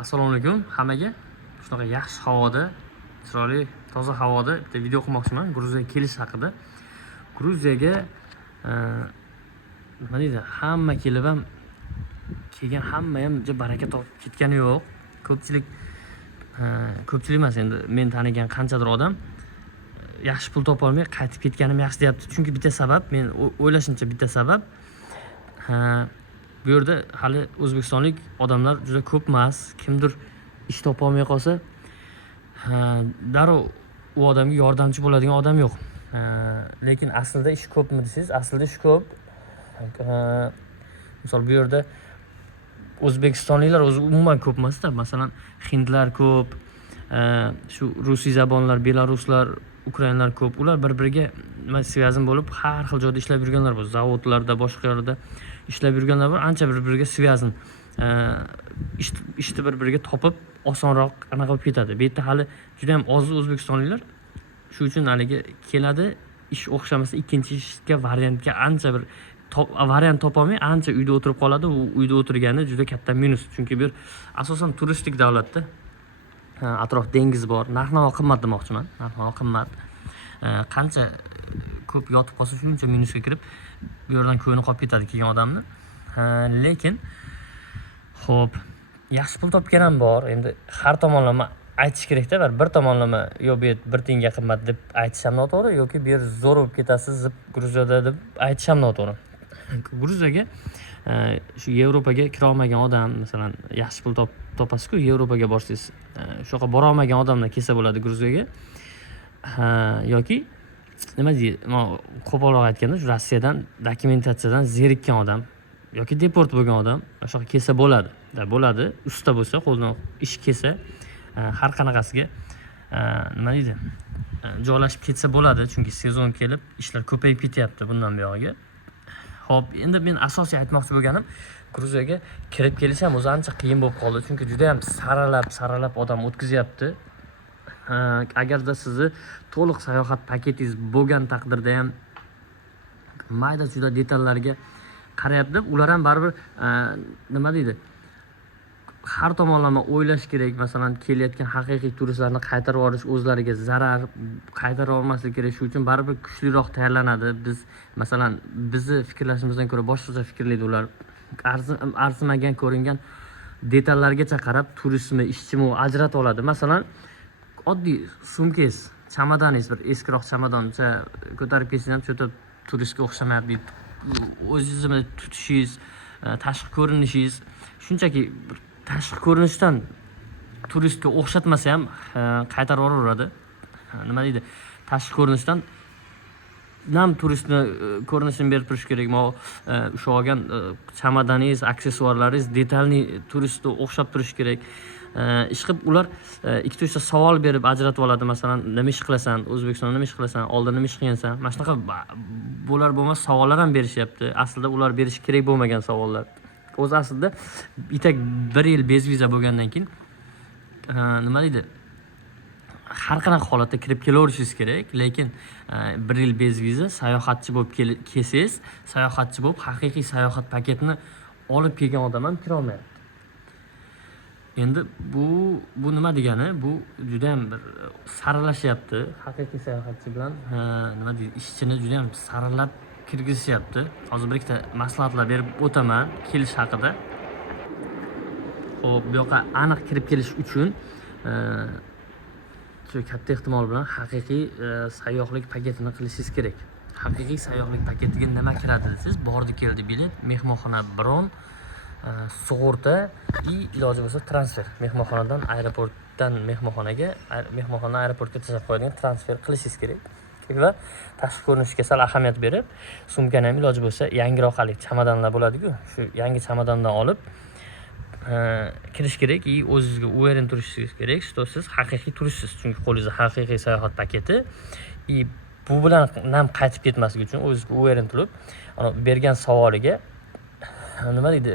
Assalomu alaykum hammaga. Shunaqa yaxshi havoda, chiroyli, toza havoda bitta video qilmoqchiman Gruziyaga kelish haqida. Gruziyaga nima deydi, hamma kelib ham kelgan hamma ham baraka topib ketgani yo'q. Ko'pchilik emas, endi men tanigan qanchadir odam yaxshi pul topa olmay qaytib ketganim yaxshi deyapti. Chunki bitta sabab, men o'ylashimcha bitta sabab, bu yerda hali o'zbekistonlik odamlar juda ko'p emas. Kimdir ish topa olmay qolsa, darrov u odamga yordamchi bo'ladigan odam yo'q. Lekin aslida ish ko'pmi desangiz, aslida ish ko'p. Misol bu yerda o'zbekistonliklar o'zi umuman ko'p emas-da. Masalan, hindlar ko'p, shu rusiy zabonlar, belaruslar, ukrainlar ko'p. Ular bir-biriga nima svязан bo'lib, har xil joyda ishlab yurganlar bor. Zavodlarda, boshqa yerlarda ishlab yurganlar bor. Ancha bir-biriga svязан. Ishni bir-biriga topib, osonroq anaqa bo'lib ketadi. Bu yerda hali juda ham oz o'zbekistonliklar. Shu uchun haliga keladi, ish o'xshamasa ikkinchi ishga variantga ancha bir variant topolmay ancha uyda o'tirib qoladi. U uyda o'tirgani juda katta minus. Chunki bu asosan turistik davlatda. Atrof dengiz bor. Narx-navo qimmat demoqchiman. Narx-navo qimmat. Qancha ko'p yotib qolsa shuncha minusga kirib, bu yerdan ko'ngli qolib ketadi kelgan odamni. Lekin xo'p, yaxshi pul topgan ham bor. Endi har tomonlama aytish kerak-da, bir tomonlama yo bu yer 1 tiyinga qimmat deb aytish ham noto'g'ri, yoki bu yer zo'r bo'lib ketasiz deb Gruziyada deb aytish ham noto'g'ri. Gruziyaga shu Yevropaga kira olmagan odam, masalan, yaxshi pul topasiz-ku, Yevropaga borsangiz, shu yoqqa bora olmagan odamlar kelsa bo'ladi Gruziyaga. Yoki nima deydi, qo'polroq aytganda, shu Rossiyadan dokumentatsiyadan zerikkan odam yoki deport bo'lgan odam o'sha yoqqa kelsa bo'ladi. Bo'ladi, usta bo'lsa, qo'ldan ish kelsa, har qanaqasiga nima deydi, joylashib ketsa bo'ladi, chunki sezon kelib, ishlar ko'payib ketyapti bundan buyog'iga. Xo'p, endi men asosiy aytmoqchi bo'lganim, Gruziyaga kirib kelish ham o'zi ancha qiyin bo'lib qoldi, chunki juda ham saralab odam o'tkazyapti. Agarda sizni to'liq sayohat paketingiz bo'lgan taqdirda ham mayda juda detallarga qarayapti. Ular ham baribir nima deydi, har tomonlama o'ylash kerak. Masalan, kelayotgan haqiqiy turistlarni qaytarib yuborish o'zlariga zarar, qaytarib olmaslik kerak. Shu uchun baribir kuchliroq tayyorlanadi. Biz masalan, bizni fikrlashimizdan ko'ra boshqacha fikrlaydi ular. Arzimagan ko'ringan detallargacha qarab, turistmi, ishchimi ajratib oladi. Masalan, oddiy sumkangiz, chamadoningiz bir eskiroq chamadoncha ko'tarib kelsangiz ham cho'ta turistga o'xshamayapti. O'zingizni tutishingiz, tashqi ko'rinishingiz shunchaki tashqi ko'rinishdan turistga o'xshatmasa ham qaytarib yuboraveradi. Nima deydi? Tashqi ko'rinishdan nam turistni ko'rinishini berib turish kerak. Shu olgan chamadoningiz, aksessuarlaringiz detalni turistga o'xshab turish kerak. Ishqib ular ikkita savol berib ajratib oladi. Masalan, nima ish qilasan? O'zbekistonda nima ish qilasan? Oldin nima ish qilgansan? Mana shunaqa bo'lar bo'lmas savollar ham berishyapti. Aslida ular berish kerak bo'lmagan savollar. O'zi aslida bitta 1 yil bezviza bo'lgandan keyin nima deydi? Har qanaqa holatda kirib kelaverishingiz kerak, lekin 1 yil bezviza sayohatchi bo'lib kelsangiz, sayohatchi bo'lib haqiqiy sayohat paketini olib kelgan odam ham kira olmayapti. Endi bu nima degani? Bu juda ham bir saralashyapti. Haqiqiy sayohatchi bilan nima deydi, ishchini juda ham saralab kirgizishyapti. Hozir bir ikkita maslahatlar berib o'taman kelish haqida. Xo'p, bu yoqqa aniq kirib kelish uchun katta ehtimol bilan haqiqiy sayyohlik paketini qilishingiz kerak. Haqiqiy sayyohlik paketiga nima kiradi desangiz, bordi keldi bilet, mehmonxona bron, sug'urta, iloji bo'lsa transfer. Mehmonxonadan aeroportdan mehmonxonaga, mehmonxonadan aeroportga tashlab qo'yadigan transfer qilishingiz kerak. Va tashqi ko'rinishga sal ahamiyat berib, sumkani ham iloji bo'lsa yangiroq hali chamadonlar bo'ladi-ku, shu yangi chamadondan olib kirish kerak. O'zingizga uverin turishingiz kerak, что siz haqiqiy turistsiz. Chunki qo'lingizda haqiqiy sayohat paketi. Bu bilan ham qaytib ketmaslik uchun o'zingizga uverin turib, bergan savoliga nima deydi,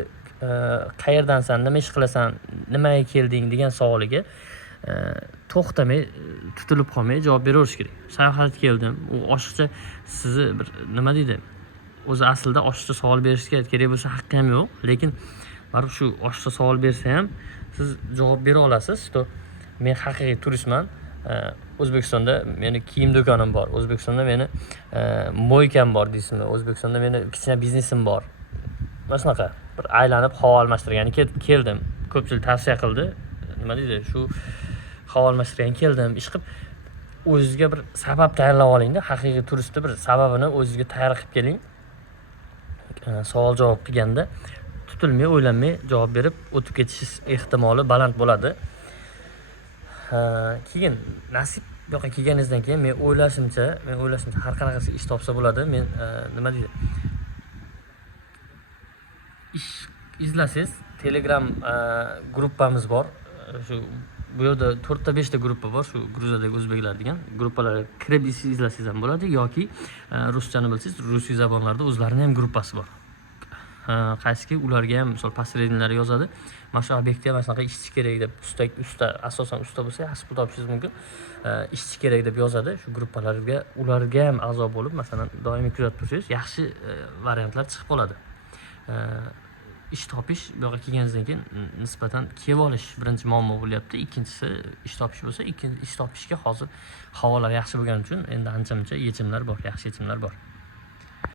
qayerdansan, nima ish qilasan, nimaga kelding degan savoliga to'xtamay, tutilib qolmay javob beraverish kerak. Sayohatga keldim. U oshiqcha sizni bir nima deydi? O'zi aslida oshiqcha savol berishga kerak bo'lsa haqqi ham yo'q, lekin baribir shu oshcha savol bersa ham siz javob bera olasiz. To men haqiqiy turistman. O'zbekistonda meni kiyim do'konim bor. O'zbekistonda meni mo'ykam bor deysizmi? O'zbekistonda meni kichkina biznesim bor. Mana shunaqa bir aylanib havo almashtirgani keldim. Ko'pchilik tavsiya qildi. Nima deydi? Shu havo almashtirgani keldim, ish qilib o'zingizga bir sabab tayyorlab oling-da. Haqiqiy turistni bir sababini o'zingizga tayyor qilib keling. Savol javob qilganda tutilmay, o'ylanmay javob berib o'tib ketishingiz ehtimoli baland bo'ladi. Keyin nasib bu yoqqa kelganingizdan keyin men o'ylashimcha har qanaqasi ish topsa bo'ladi. Men nima deydi? Ish izlasangiz Telegram gruppamiz bor. Shu bu yerda 4 ta 5 ta gruppa bor, shu Gruziyadagi o'zbeklar degan gruppalarga kirib izlasangiz ham bo'ladi yoki ruschani bilsangiz, rus zabonlarda o'zlarining ham gruppasi bor. Qaysiki ularga ham misol posrednilar yozadi. Mana shu obyektga mana shunaqa ishchi kerak deb usta asosan usta bo'lsa yaxshi pul topishingiz mumkin. Ishchi kerak deb yozadi. Shu gruppalarga ularga ham a'zo bo'lib, masalan, doimiy kuzatib tursangiz, yaxshi variantlar chiqib qoladi. Ish topish bu yoqqa kelganingizdan keyin nisbatan kelib olish birinchi muammo bo'lyapti. Ikkinchisi ish topish bo'lsa, ish topishga hozir havolar yaxshi bo'lgani uchun endi ancha-muncha yechimlar bor, yaxshi yechimlar bor.